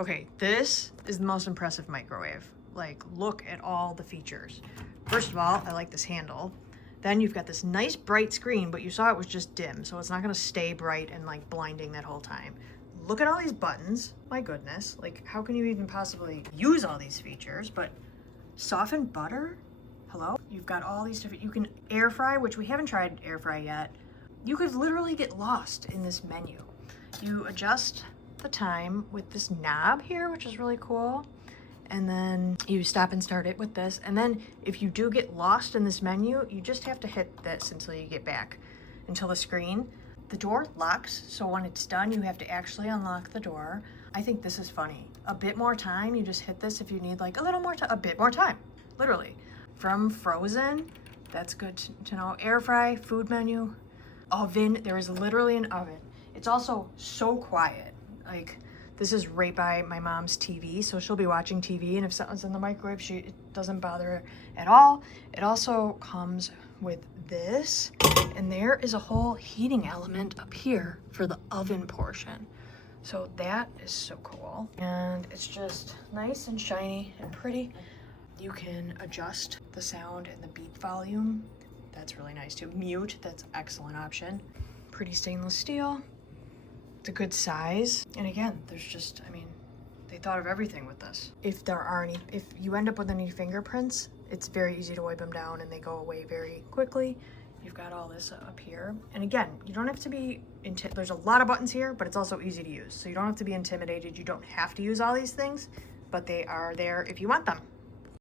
Okay, this is the most impressive microwave. Like, look at all the features. First of all, I like this handle. Then you've got this nice bright screen, but you saw it was just dim, so it's not gonna stay bright and like blinding that whole time. Look at all these buttons. My goodness, like how can you even possibly use all these features? But softened butter? Hello? You've got all these different, you can air fry, which we haven't tried air fry yet. You could literally get lost in this menu. You adjust the time with this knob here, which is really cool. And then you stop and start it with this. And then if you do get lost in this menu, you just have to hit this until you get back, until the screen. The door locks, so when it's done, you have to actually unlock the door. I think this is funny. A bit more time, you just hit this if you need like a little more time, a bit more time, literally. From frozen, that's good to know. Air fry, food menu, oven, there is literally an oven. It's also so quiet. Like, this is right by my mom's TV, so she'll be watching TV, and if something's in the microwave, it doesn't bother her at all. It also comes with this, and there is a whole heating element up here for the oven portion. So that is so cool. And it's just nice and shiny and pretty. You can adjust the sound and the beep volume. That's really nice too. Mute, that's an excellent option. Pretty stainless steel. It's a good size. And again, there's just, I mean, they thought of everything with this. If there are any, if you end up with any fingerprints, it's very easy to wipe them down and they go away very quickly. You've got all this up here. And again, you don't have to be, there's a lot of buttons here, but it's also easy to use. So you don't have to be intimidated. You don't have to use all these things, but they are there if you want them.